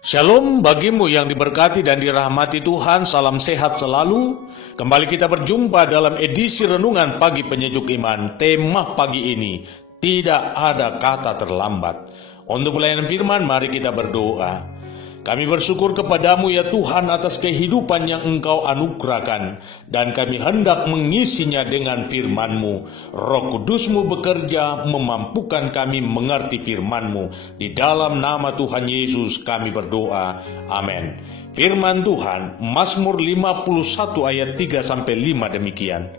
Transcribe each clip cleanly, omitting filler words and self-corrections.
Shalom bagimu yang diberkati dan dirahmati Tuhan, salam sehat selalu. Kembali kita berjumpa dalam edisi Renungan Pagi Penyejuk Iman. Tema pagi ini, tidak ada kata terlambat. Untuk pelayanan firman, mari kita berdoa. Kami bersyukur kepadamu ya Tuhan atas kehidupan yang Engkau anugerahkan, dan kami hendak mengisinya dengan firman-Mu. Roh Kudus-Mu bekerja memampukan kami mengerti firman-Mu. Di dalam nama Tuhan Yesus kami berdoa. Amin. Firman Tuhan, Mazmur 51 ayat 3-5 demikian.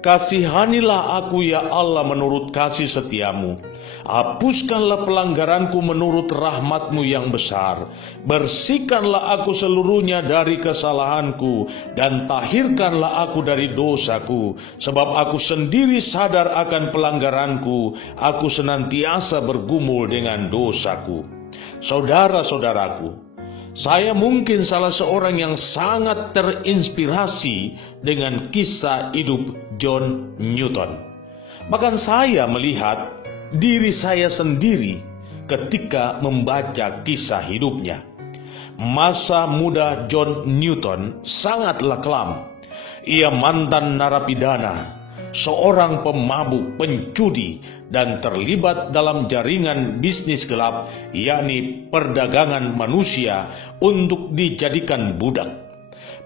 Kasihanilah aku ya Allah menurut kasih setiamu. Hapuskanlah pelanggaranku menurut rahmat-Mu yang besar. Bersihkanlah aku seluruhnya dari kesalahanku, dan tahirkanlah aku dari dosaku. Sebab aku sendiri sadar akan pelanggaranku, aku senantiasa bergumul dengan dosaku. Saudara-saudaraku, saya mungkin salah seorang yang sangat terinspirasi dengan kisah hidup John Newton. Bahkan saya melihat diri saya sendiri ketika membaca kisah hidupnya. Masa muda John Newton sangatlah kelam. Ia mantan narapidana, seorang pemabuk, penjudi, dan terlibat dalam jaringan bisnis gelap, yakni perdagangan manusia untuk dijadikan budak.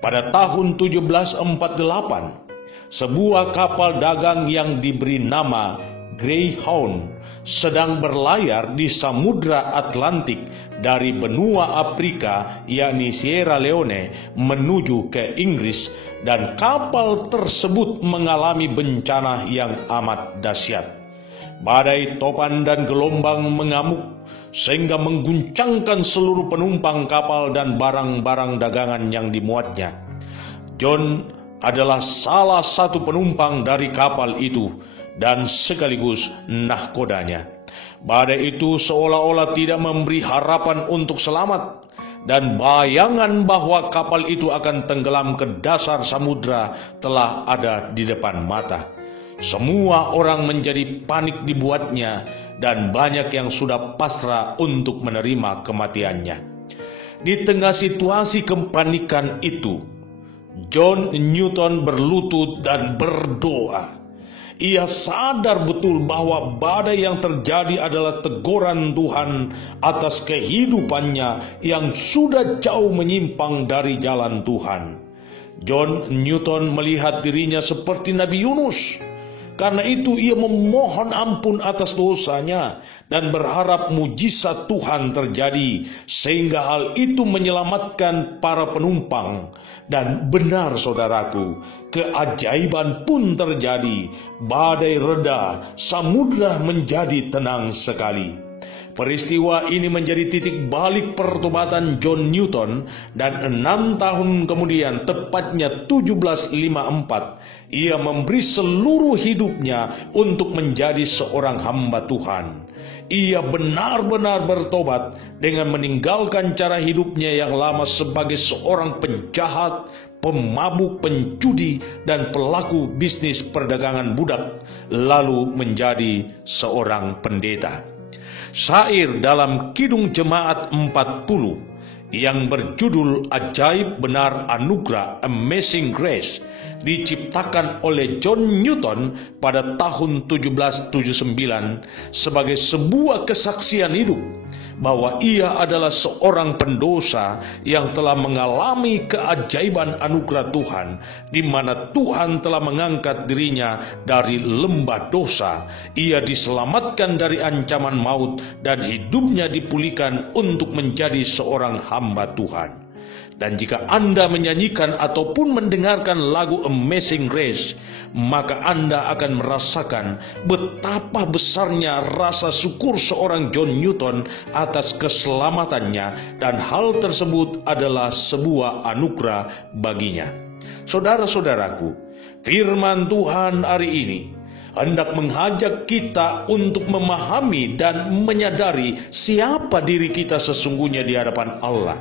Pada tahun 1748, sebuah kapal dagang yang diberi nama Greyhound sedang berlayar di Samudra Atlantik dari benua Afrika, yakni Sierra Leone, menuju ke Inggris, dan kapal tersebut mengalami bencana yang amat dahsyat. Badai, topan, dan gelombang mengamuk sehingga mengguncangkan seluruh penumpang kapal dan barang-barang dagangan yang dimuatnya. John adalah salah satu penumpang dari kapal itu dan sekaligus nahkodanya. Badai itu seolah-olah tidak memberi harapan untuk selamat, dan bayangan bahwa kapal itu akan tenggelam ke dasar samudra telah ada di depan mata. Semua orang menjadi panik dibuatnya, dan banyak yang sudah pasrah untuk menerima kematiannya. Di tengah situasi kepanikan itu, John Newton berlutut dan berdoa. Ia sadar betul bahwa badai yang terjadi adalah teguran Tuhan atas kehidupannya yang sudah jauh menyimpang dari jalan Tuhan. John Newton melihat dirinya seperti Nabi Yunus. Karena itu ia memohon ampun atas dosanya dan berharap mujizat Tuhan terjadi, sehingga hal itu menyelamatkan para penumpang. Dan benar saudaraku, keajaiban pun terjadi. Badai reda, samudra menjadi tenang sekali. Peristiwa ini menjadi titik balik pertobatan John Newton, dan 6 tahun kemudian, tepatnya 1754, ia memberi seluruh hidupnya untuk menjadi seorang hamba Tuhan. Ia benar-benar bertobat dengan meninggalkan cara hidupnya yang lama sebagai seorang penjahat, pemabuk, penjudi, dan pelaku bisnis perdagangan budak, lalu menjadi seorang pendeta. Syair dalam Kidung Jemaat 40 yang berjudul Ajaib Benar Anugerah, Amazing Grace, diciptakan oleh John Newton pada tahun 1779 sebagai sebuah kesaksian hidup bahwa ia adalah seorang pendosa yang telah mengalami keajaiban anugerah Tuhan, di mana Tuhan telah mengangkat dirinya dari lembah dosa. Ia diselamatkan dari ancaman maut dan hidupnya dipulihkan untuk menjadi seorang hamba Tuhan. Dan jika Anda menyanyikan ataupun mendengarkan lagu Amazing Grace, maka Anda akan merasakan betapa besarnya rasa syukur seorang John Newton atas keselamatannya, dan hal tersebut adalah sebuah anugerah baginya. Saudara-saudaraku, firman Tuhan hari ini hendak mengajak kita untuk memahami dan menyadari siapa diri kita sesungguhnya di hadapan Allah.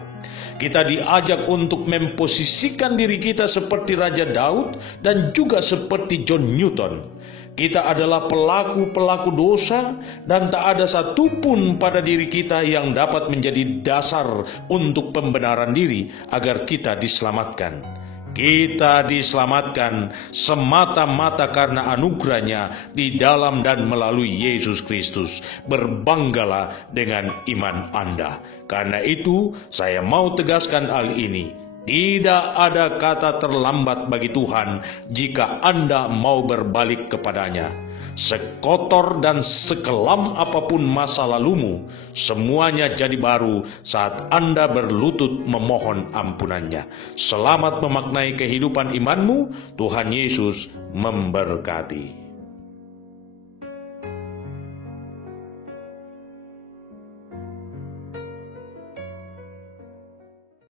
Kita diajak untuk memposisikan diri kita seperti Raja Daud dan juga seperti John Newton. Kita adalah pelaku-pelaku dosa dan tak ada satupun pada diri kita yang dapat menjadi dasar untuk pembenaran diri agar kita diselamatkan. Kita diselamatkan semata-mata karena anugerahnya di dalam dan melalui Yesus Kristus. Berbanggalah dengan iman Anda. Karena itu, saya mau tegaskan hal ini. Tidak ada kata terlambat bagi Tuhan jika Anda mau berbalik kepadanya. Sekotor dan sekelam apapun masa lalumu, semuanya jadi baru saat Anda berlutut memohon ampunannya. Selamat memaknai kehidupan imanmu. Tuhan Yesus memberkati.